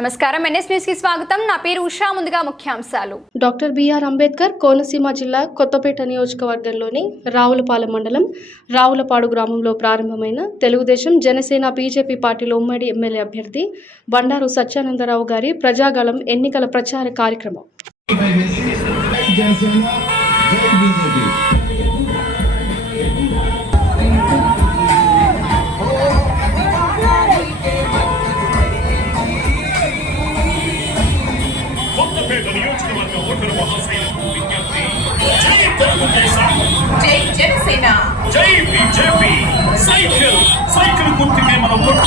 నమస్కారం NS news కి స్వాగతం. నా పేరు ఉషా. ముందుగా ముఖ్యాంశాలు. డాక్టర్ బిఆర్ అంబేద్కర్ కోనసీమ జిల్లా కొత్తపేట నియోజకవర్గంలోని రావులపాలెం మండలం రావులపాడు గ్రామంలో ప్రారంభమైన తెలుగుదేశం జనసేన బీజేపీ పార్టీల ఉమ్మడి ఎమ్మెల్యే అభ్యర్థి బండారు సత్యానందరావు గారి ప్రజాగళం ఎన్నికల ప్రచార కార్యక్రమం. జై జనసేన, జై బీజేపీ. సైకిల్ గుర్తుకే మన ఓటు.